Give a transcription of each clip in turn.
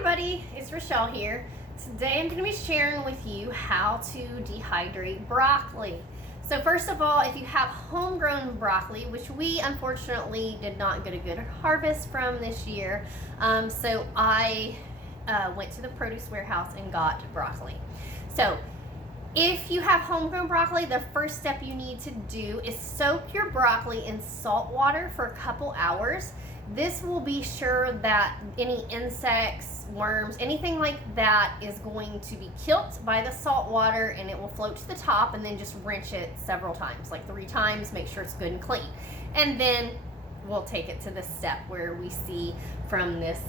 everybody, it's Rochelle here. Today I'm going to be sharing with you how to dehydrate broccoli. So first of all, if you have homegrown broccoli, which we unfortunately did not get a good harvest from this year, so I went to the produce warehouse and got broccoli. So if you have homegrown broccoli, the first step you need to do is soak your broccoli in salt water for a couple hours. This will be sure that any insects, worms, anything like that is going to be killed by the salt water, and it will float to the top, and then just rinse it several times, like 3 times, make sure it's good and clean. And then we'll take it to the step where we see from this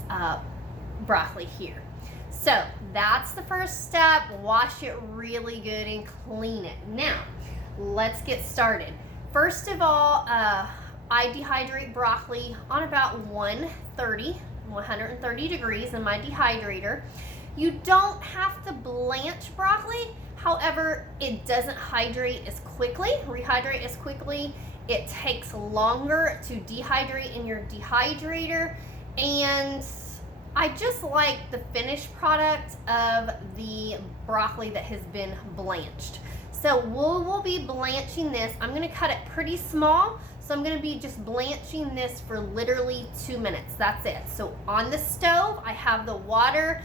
broccoli here. So that's the first step. Wash it really good and clean it. Now, let's get started. First of all, I dehydrate broccoli on about 130 degrees in my dehydrator. You don't have to blanch broccoli. However, it doesn't rehydrate as quickly. It takes longer to dehydrate in your dehydrator, and I just like the finished product of the broccoli that has been blanched. So we'll be blanching this. I'm gonna cut it pretty small. So I'm gonna be just blanching this for literally 2 minutes. That's it. So on the stove, I have the water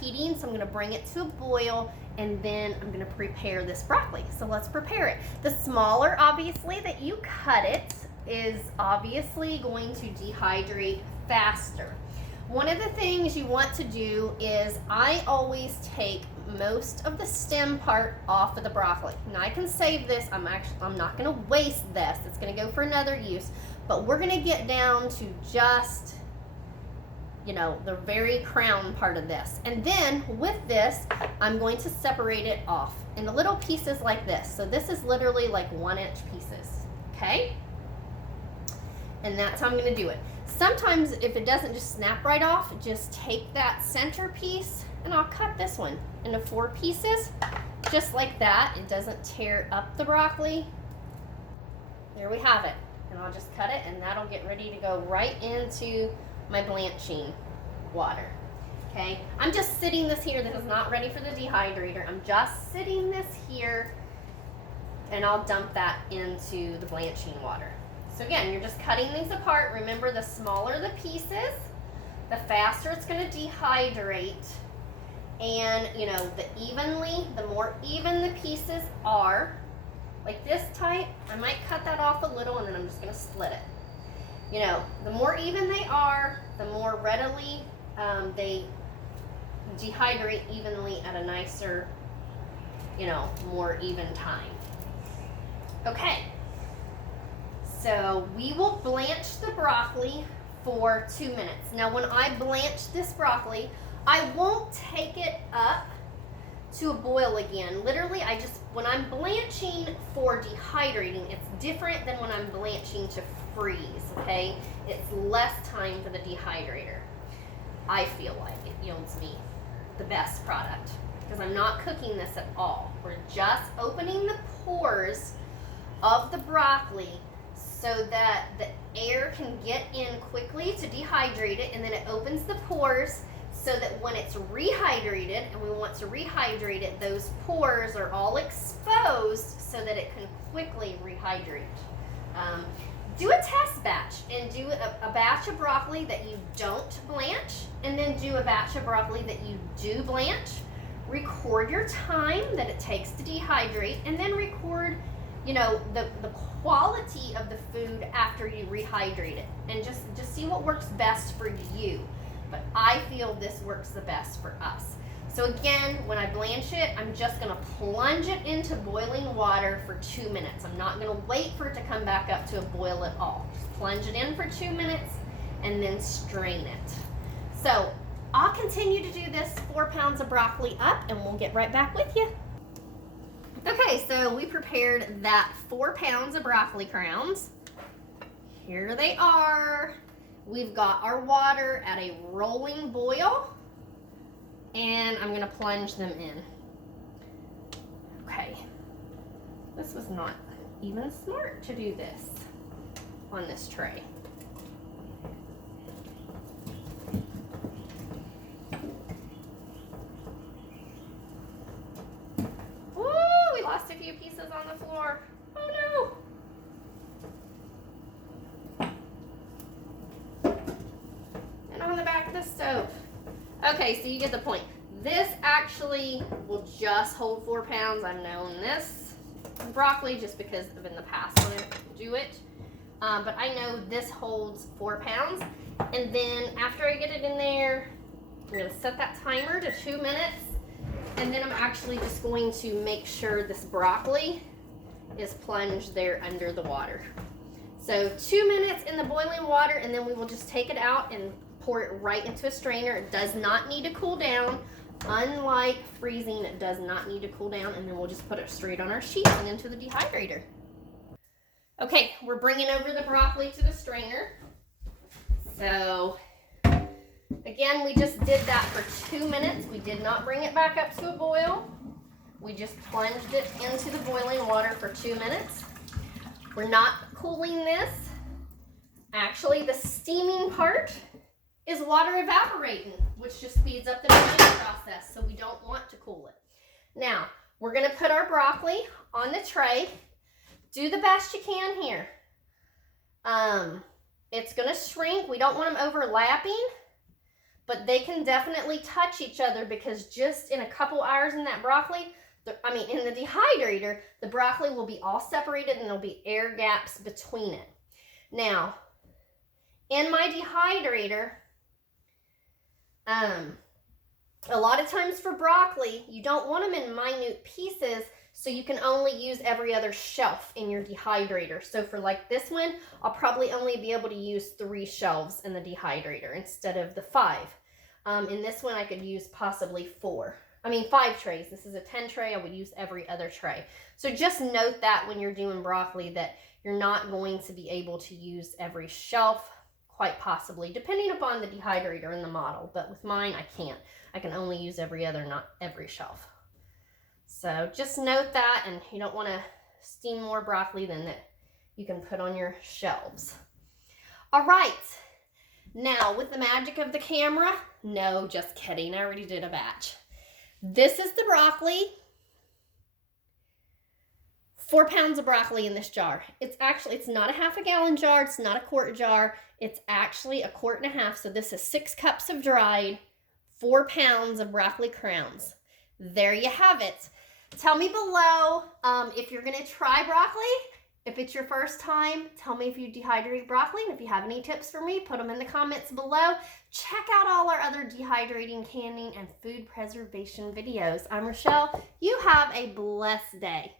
heating. So I'm gonna bring it to a boil, and then I'm gonna prepare this broccoli. So let's prepare it. The smaller, obviously, that you cut it is obviously going to dehydrate faster. One of the things you want to do is I always take most of the stem part off of the broccoli. Now I can save this. I'm not going to waste this. It's going to go for another use, but we're going to get down to just, the very crown part of this. And then with this, I'm going to separate it off into little pieces like this. So this is literally like 1-inch pieces. Okay? And that's how I'm going to do it. Sometimes if it doesn't just snap right off, just take that center piece, and I'll cut this one into 4 pieces, just like that. It doesn't tear up the broccoli. There we have it. And I'll just cut it, and that'll get ready to go right into my blanching water. Okay, I'm just sitting this here. This is not ready for the dehydrator. I'm just sitting this here, and I'll dump that into the blanching water. So again, you're just cutting these apart. Remember, the smaller the pieces, the faster it's going to dehydrate. And, the more even the pieces are, like this type, I might cut that off a little, and then I'm just going to split it. The more even they are, the more readily they dehydrate evenly at a nicer, more even time. Okay. So we will blanch the broccoli for 2 minutes. Now when I blanch this broccoli, I won't take it up to a boil again. Literally, when I'm blanching for dehydrating, it's different than when I'm blanching to freeze, okay? It's less time for the dehydrator. I feel like it yields me the best product because I'm not cooking this at all. We're just opening the pores of the broccoli so that the air can get in quickly to dehydrate it, and then it opens the pores so that when it's rehydrated, and we want to rehydrate it, those pores are all exposed so that it can quickly rehydrate. Do a test batch and do a batch of broccoli that you don't blanch, and then do a batch of broccoli that you do blanch. Record your time that it takes to dehydrate, and then record the quality of the food after you rehydrate it, and just see what works best for you. But I feel this works the best for us. So again, when I blanch it, I'm just going to plunge it into boiling water for 2 minutes. I'm not going to wait for it to come back up to a boil at all. Just plunge it in for 2 minutes and then strain it. So I'll continue to do this 4 pounds of broccoli up, and we'll get right back with you. Okay, so we prepared that 4 pounds of broccoli crowns. Here they are. We've got our water at a rolling boil, and I'm going to plunge them in. Okay, this was not even smart to do this on this tray. So, okay, so you get the point. This actually will just hold 4 pounds. I've known this broccoli just because of in the past when I do it. But I know this holds 4 pounds. And then after I get it in there, I'm gonna set that timer to 2 minutes. And then I'm actually just going to make sure this broccoli is plunged there under the water. So 2 minutes in the boiling water, and then we will just take it out and pour it right into a strainer. It does not need to cool down. Unlike freezing, it does not need to cool down, and then we'll just put it straight on our sheets and into the dehydrator. Okay, we're bringing over the broccoli to the strainer. So again, we just did that for 2 minutes. We did not bring it back up to a boil. We just plunged it into the boiling water for 2 minutes. We're not cooling this. Actually, the steaming part is water evaporating, which just speeds up the drying process, so we don't want to cool it. Now, we're gonna put our broccoli on the tray. Do the best you can here. It's gonna shrink. We don't want them overlapping, but they can definitely touch each other because just in a couple hours in that broccoli, in the dehydrator, the broccoli will be all separated and there'll be air gaps between it. Now, in my dehydrator, a lot of times for broccoli, you don't want them in minute pieces, so you can only use every other shelf in your dehydrator. So for like this one, I'll probably only be able to use 3 shelves in the dehydrator instead of the 5. In this one, I could use possibly 5 trays. This is a 10 tray. I would use every other tray. So just note that when you're doing broccoli that you're not going to be able to use every shelf, quite possibly, depending upon the dehydrator and the model. But with mine, I can't. I can only use every other, not every shelf. So just note that, and you don't want to steam more broccoli than that you can put on your shelves. All right. Now, with the magic of the camera, no, just kidding. I already did a batch. This is the broccoli. 4 pounds of broccoli in this jar. It's not a half a gallon jar. It's not a quart jar. It's actually 1.5 quarts. So this is 6 cups of dried, 4 pounds of broccoli crowns. There you have it. Tell me below if you're gonna try broccoli. If it's your first time, tell me if you dehydrate broccoli. And if you have any tips for me, put them in the comments below. Check out all our other dehydrating, canning, and food preservation videos. I'm Rochelle. You have a blessed day.